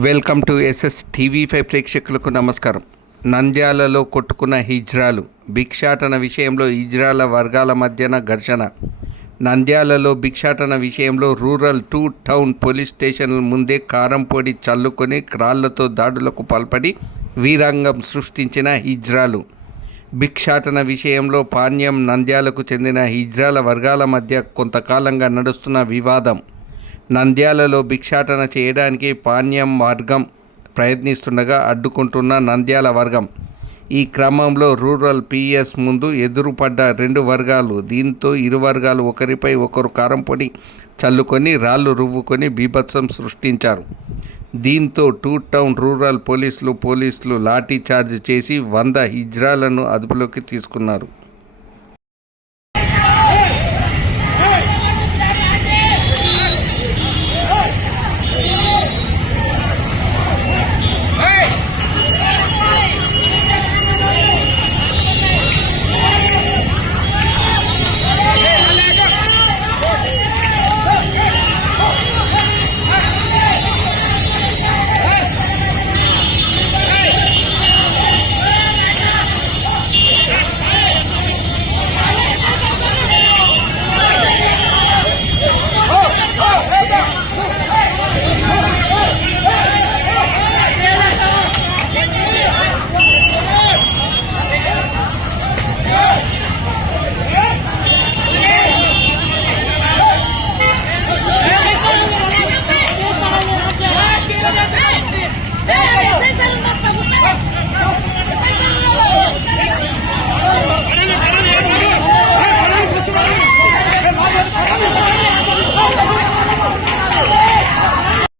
Welcome to SS TV5 ప్రేక్షకులకు నమస్కారం. నంద్యాలలో కొట్టుకున్న హిజ్రాలు, భిక్షాటన విషయంలో హిజ్రాల వర్గాల మధ్యన ఘర్షణ. నంద్యాలలో భిక్షాటన విషయంలో రూరల్ 2 టౌన్ పోలీస్ స్టేషన్ల ముందే కారం పొడి చల్లుకొని రాళ్లతో దాడులకు పాల్పడి వీరంగం సృష్టించిన హిజ్రాలు. భిక్షాటన విషయంలో పాణ్యం నంద్యాలకు చెందిన హిజ్రాల వర్గాల మధ్య కొంతకాలంగా నడుస్తున్న వివాదం. నంద్యాలలో భిక్షాటన చేయడానికి పాణ్యం వర్గం ప్రయత్నిస్తుండగా అడ్డుకుంటున్న నంద్యాల వర్గం. ఈ క్రమంలో రూరల్ పిఎస్ ముందు ఎదురుపడ్డ 2 వర్గాలు. దీంతో ఇరు వర్గాలు ఒకరిపై ఒకరు కారంపొడి చల్లుకొని రాళ్లు రువ్వుకొని బీభత్సం సృష్టించారు. దీంతో 2 టౌన్ రూరల్ పోలీసులు లాఠీ చార్జ్ చేసి 100 హిజ్రాలను అదుపులోకి తీసుకున్నారు.